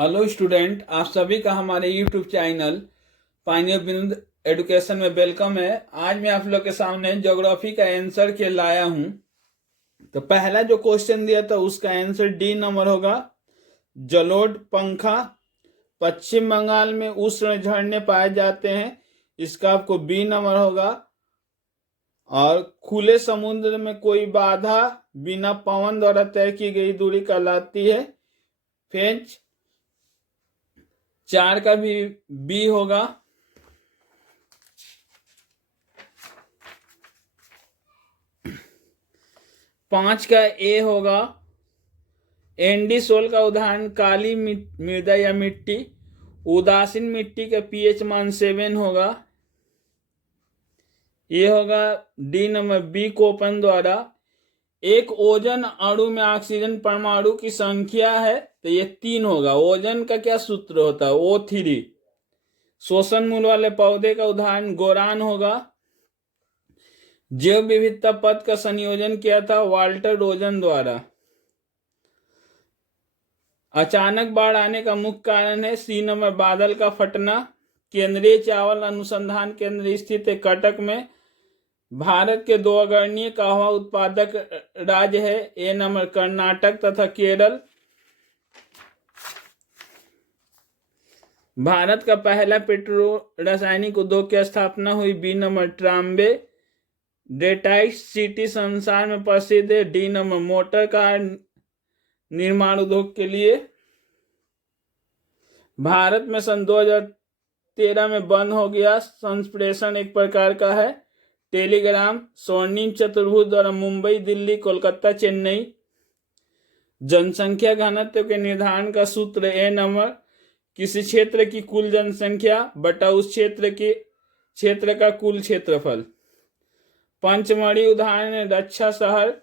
Hello student, आप सभी का हमारे यूट्यूब चैनल पाइनियर बिंद एजुकेशन में वेलकम है। आज मैं आप लोग के सामने ज्योग्राफी का आंसर के लाया हूं। तो पहला जो क्वेश्चन दिया था उसका आंसर डी नंबर होगा। जलोढ़ पंखा पश्चिम बंगाल में उष्ण झरने पाए जाते हैं, इसका आपको बी नंबर होगा। और खुले समुद्र में कोई बाधा बिना पवन द्वारा तय की गई दूरी कहलाती है फेंच। 4 का भी बी होगा। 5 का ए होगा। एंडीसोल का उदाहरण काली मृदा या मिट्टी। उदासीन मिट्टी का पीएच मान 7 होगा। ये होगा डी नंबर बी कोपन द्वारा। एक ओजन अणु में ऑक्सीजन परमाणु की संख्या है तो ये 3 होगा। ओजन का क्या सूत्र होता है? O3। शोषण मूल वाले पौधे का उदाहरण गोरान होगा। जैव विविधता पद का संयोजन किया था वाल्टर रोजन द्वारा। अचानक बाढ़ आने का मुख्य कारण है सी नंबर बादल का फटना। केंद्रीय चावल अनुसंधान केंद्र स्थित है कटक में। भारत के 2 अग्रणी कहवा उत्पादक राज्य है ए नंबर कर्नाटक तथा केरल। भारत का पहला पेट्रो रासायनिक उद्योग की स्थापना हुई B number Trombay. Detroit city संसार में प्रसिद्ध है डी नंबर मोटर कार निर्माण उद्योग के लिए। भारत में सन 2013 में बंद हो गया संप्रेषण एक प्रकार का है टेलीग्राम स्वर्णिम चतुर्भुज द्वारा मुंबई दिल्ली कोलकाता चेन्नई। जनसंख्या घनत्व के निर्धारण का सूत्र ए नंबर किसी क्षेत्र की कुल जनसंख्या बटा उस क्षेत्र का कुल क्षेत्रफल। पंचमढ़ी उदाहरण रक्षा शहर।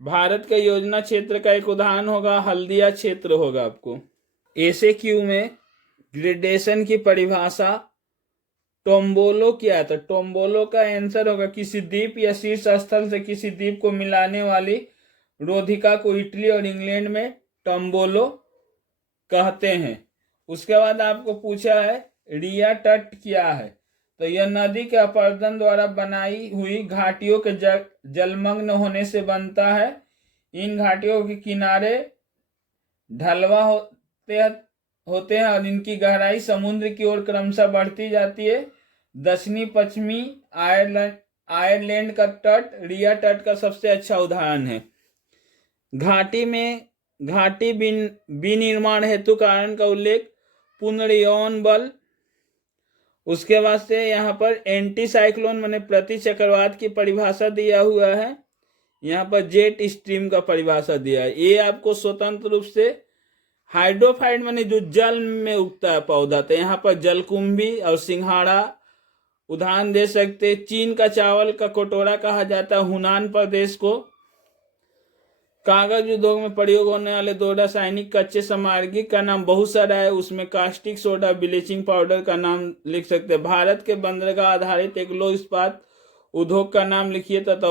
भारत के योजना क्षेत्र का एक उदाहरण होगा हल्दिया क्षेत्र होगा। आपको ऐसे क्यू में ग्रेडेशन की परिभाषा टोम्बोलो क्या है? तो टोम्बोलो का आंसर होगा किसी द्वीप या शीर्ष स्थल से किसी द्वीप को मिलाने वाली रोधिका को इटली और इंग्लैंड में टोम्बोलो कहते हैं। उसके बाद आपको पूछा है रिया तट क्या है? तो यह नदी के अपरदन द्वारा बनाई हुई घाटियों के जलमग्न होने से बनता है। इन घाटियों के किनारे ढलवा होते हैं और इनकी गहराई समुद्र की ओर क्रमशः बढ़ती जाती है। दक्षिणी पश्चिमी आयरलैंड का तट रिया तट का सबसे अच्छा उदाहरण है। घाटी विनिर्माण हेतु कारण का उल्लेख पुनर्यौन बल। उसके बाद से यहाँ पर एंटी साइक्लोन माने प्रति चक्रवात की परिभाषा दिया हुआ है। यहाँ पर जेट स्ट्रीम का परिभाषा दिया है। ये आपको स्वतंत्र रूप से हाइड्रोफाइट माने जो जल में उगता है पौधा, तो यहाँ पर जलकुंभी और सिंघाड़ा उदाहरण दे सकते। चीन का चावल का कटोरा कहा जाता है हुनान प्रदेश को। कागज उद्योग में प्रयोग होने वाले 2 रासायनिक कच्चे सामग्री का नाम बहुत सारा है, उसमें कास्टिक सोडा ब्लीचिंग पाउडर का नाम लिख सकते हैं। भारत के बंदरगाह आधारित एक लौह इस्पात उद्योग का नाम लिखिए तथा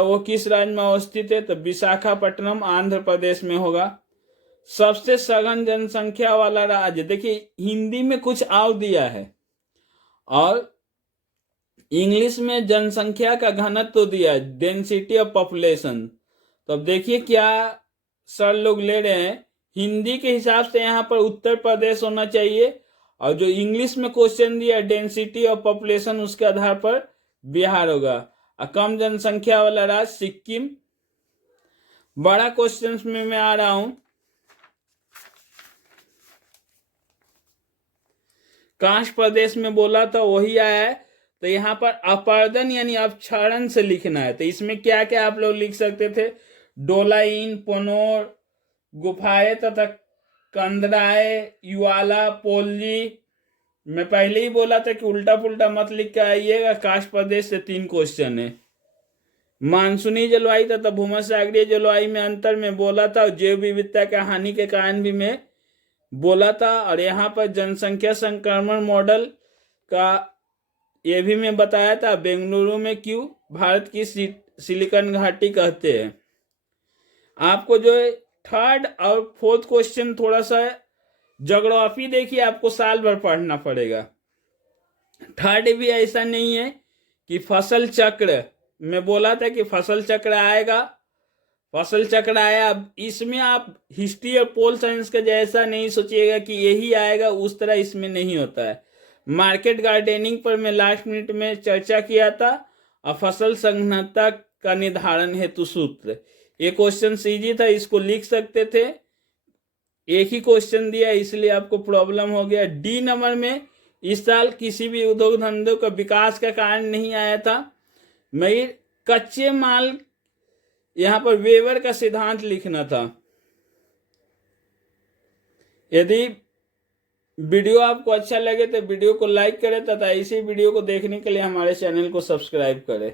वो किस राज्य में अवस्थित है? तो विशाखापट्टनम आंध्र प्रदेश में होगा। सबसे सघन जनसंख्या वाला राज्य, देखिए हिंदी में कुछ और दिया है और इंग्लिश में जनसंख्या का घनत्व दिया है डेंसिटी ऑफ पॉपुलेशन। तो अब देखिए क्या सर लोग ले रहे हैं। हिंदी के हिसाब से यहाँ पर उत्तर प्रदेश होना चाहिए और जो इंग्लिश में क्वेश्चन दिया डेंसिटी ऑफ पॉपुलेशन उसके आधार पर बिहार होगा। कम जनसंख्या वाला राज्य सिक्किम। बड़ा क्वेश्चन में मैं आ रहा हूं। काश प्रदेश में बोला था वही आया है। तो यहाँ पर अपर्दन यानी अपक्षरण से लिखना है। तो इसमें क्या क्या आप लोग लिख सकते थे? डोलाइन, पोनोर, गुफाएं तथा कंदराए, युवाला, पोलजी। मैं पहले ही बोला था कि उल्टा पुल्टा मत लिख के आइएगा। काश प्रदेश से 3 क्वेश्चन है। मानसूनी जलवायु तथा भूमध्यसागरीय जलवायु में अंतर में बोला था। जैव विविधता के हानि के कारण भी मैं बोला था। और यहाँ पर जनसंख्या संक्रमण मॉडल का ये भी मैं बताया था। बेंगलुरु में क्यों भारत की सिलिकॉन घाटी कहते हैं। आपको जो थर्ड और फोर्थ क्वेश्चन थोड़ा सा ज्योग्राफी देखिए, आपको साल भर पढ़ना पड़ेगा। थर्ड भी ऐसा नहीं है कि फसल चक्र, मैं बोला था कि फसल चक्र आएगा, फसल चक्र आया। अब इसमें आप हिस्ट्री और पोल साइंस का जैसा नहीं सोचिएगा कि यही आएगा, उस तरह इसमें नहीं होता है। मार्केट गार्डनिंग पर मैं लास्ट मिनट में चर्चा किया था, और फसल संघनता का निर्धारण हेतु सूत्र, ये क्वेश्चन इजी था, इसको लिख सकते थे। एक ही क्वेश्चन दिया इसलिए आपको प्रॉब्लम हो गया। डी नंबर में इस साल किसी भी उद्योग धंधों का विकास का कारण नहीं आया था। मैं कच्चे माल, यहां पर वेबर का सिद्धांत लिखना था। यदि वीडियो आपको अच्छा लगे तो वीडियो को लाइक करें तथा इसी वीडियो को देखने के लिए हमारे चैनल को सब्सक्राइब करें।